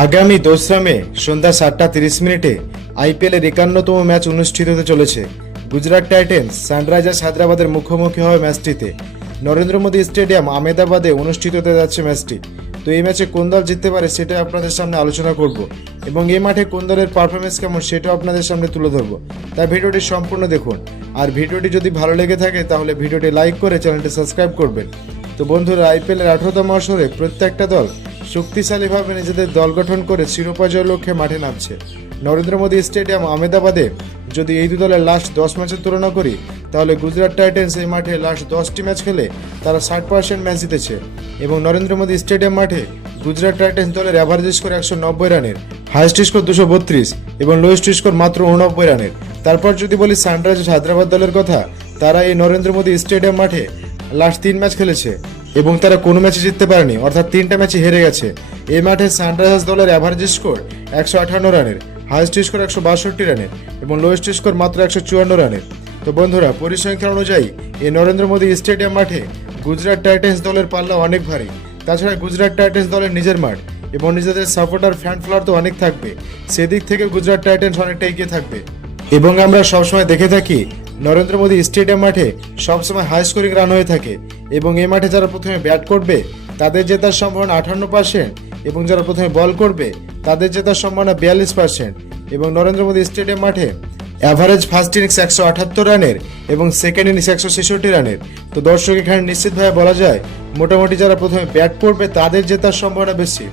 আগামী 2রা মে সন্ধ্যা 7:30 আইপিএলের 51তম ম্যাচ অনুষ্ঠিত হতে চলেছে। গুজরাট টাইটেন্স সানরাইজার্স হায়দ্রাবাদের মুখোমুখি হবে ম্যাচটিতে। নরেন্দ্র মোদী স্টেডিয়াম আহমেদাবাদে অনুষ্ঠিত হতে যাচ্ছে ম্যাচটি। তো এই ম্যাচে কোন দল জিততে পারে সেটা আপনাদের সামনে আলোচনা করব এবং এই মাঠে কোন দলের পারফরমেন্স কেমন সেটাও আপনাদের সামনে তুলে ধরবো। তাই ভিডিওটি সম্পূর্ণ দেখুন, আর ভিডিওটি যদি ভালো লেগে থাকে তাহলে ভিডিওটি লাইক করে চ্যানেলটি সাবস্ক্রাইব করবেন। তো বন্ধুরা, আইপিএলের 18তম আসরে প্রত্যেকটা দল শক্তিশালীভাবে নিজেদের দল গঠন করে শিরোপা জয়ের লক্ষ্যে মাঠে নামছে। নরেন্দ্র মোদী স্টেডিয়াম আহমেদাবাদে যদি এই দু দলের লাস্ট 10 ম্যাচের তুলনা করি তাহলে গুজরাট টাইটেন্স এই মাঠে লাস্ট 10টি ম্যাচ খেলে তারা 60% ম্যাচ জিতেছে এবং নরেন্দ্র মোদী স্টেডিয়াম মাঠে গুজরাট টাইটেন্স দলের অ্যাভারেজ স্কোর 190 রানের, হাইয়েস্ট স্কোর 232 এবং লোয়েস্ট স্কোর মাত্র 89 রানের। তারপর যদি বলি সানরাইজার্স হায়দ্রাবাদ দলের কথা, তারা এই নরেন্দ্র মোদী স্টেডিয়াম মাঠে লাস্ট 3 ম্যাচ খেলেছে এবং তারা কোনো ম্যাচে জিততে পারেনি, অর্থাৎ 3টা ম্যাচে হেরে গেছে। এই মাঠে সানরাইজার্স দলের অ্যাভারেজ স্কোর 158 রানের, হাইয়েস্ট স্কোর 162 রানের এবং লোয়েস্ট স্কোর মাত্র 154 রানের। তো বন্ধুরা, পরিসংখ্যান অনুযায়ী এই নরেন্দ্র মোদী স্টেডিয়াম মাঠে গুজরাট টাইটেন্স দলের পাল্লা অনেক ভারী। তাছাড়া গুজরাট টাইটেন্স দলের নিজের মাঠ এবং নিজেদের সাপোর্টার ফ্যান ফলোয়ার তো অনেক থাকবে, সেদিক থেকে গুজরাট টাইটেন্স অনেকটা এগিয়ে থাকবে। এবং আমরা সবসময় দেখে থাকি নরেন্দ্র মোদী স্টেডিয়াম মাঠে সবসময় হাই স্কোরিং রান হয়ে থাকে এবং এই মাঠে যারা প্রথমে ব্যাট করবে তাদের জেতার সম্ভাবনা 58% এবং যারা প্রথমে বল করবে তাদের জেতার সম্ভাবনা 42% এবং নরেন্দ্র মোদী স্টেডিয়াম মাঠে অ্যাভারেজ ফার্স্ট ইনিংস 178 রানের এবং সেকেন্ড ইনিংস 166 রানের। তো দর্শক, এখানে নিশ্চিতভাবে বলা যায় মোটামুটি যারা প্রথমে ব্যাট করবে তাদের জেতার সম্ভাবনা বেশি।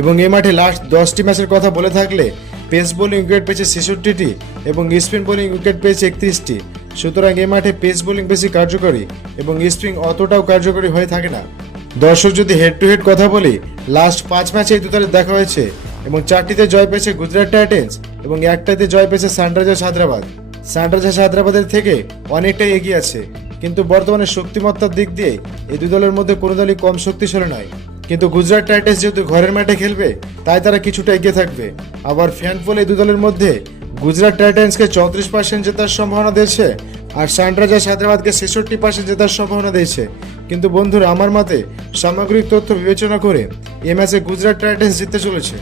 এবং এই মাঠে লাস্ট 10টি ম্যাচের কথা বলে থাকলে পেস বোলিং উইকেট পেয়েছে 66টি এবং স্পিন বোলিং উইকেট পেয়েছে 31টি। সুতরাং এই মাঠে পেস বোলিং বেশি কার্যকরী এবং স্পিন অতটাও কার্যকরী হয়ে থাকে না। দর্শক, যদি হেড টু হেড কথা বলি, লাস্ট 5 ম্যাচে এই দু দলের দেখা হয়েছে এবং 4টিতে জয় পেয়েছে গুজরাট টাইটেন্স এবং 1টাতে জয় পেয়েছে সানরাইজার্স হায়দ্রাবাদ। সানরাইজার্স হায়দ্রাবাদের থেকে অনেকটাই এগিয়ে আছে, কিন্তু বর্তমানে শক্তিমত্তার দিক দিয়ে এই দুই দলের মধ্যে কোনো দলই কম শক্তিশালী নয়। কিন্তু গুজরাট টাইটেন্স যেহেতু ঘরের মাঠে খেলবে তাই তারা কিছুটা এগিয়ে থাকবে। আবার ফ্যান পোল এই দু দলের মধ্যে গুজরাট টাইটেন্সকে 34% জেতার সম্ভাবনা দিয়েছে আর সানরাইজার্স হায়দ্রাবাদকে 66% জেতার সম্ভাবনা দিয়েছে। কিন্তু বন্ধুরা, আমার মতে সামগ্রিক তথ্য বিবেচনা করে এই ম্যাচে গুজরাট টাইটেন্স জিততে চলেছে।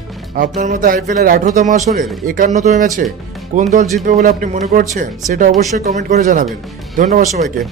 আপনার মতে আইপিএলের 18তম আসরের 51তম ম্যাচে কোন দল জিতবে বলে আপনি মনে করছেন সেটা অবশ্যই কমেন্ট করে জানাবেন। ধন্যবাদ সবাইকে।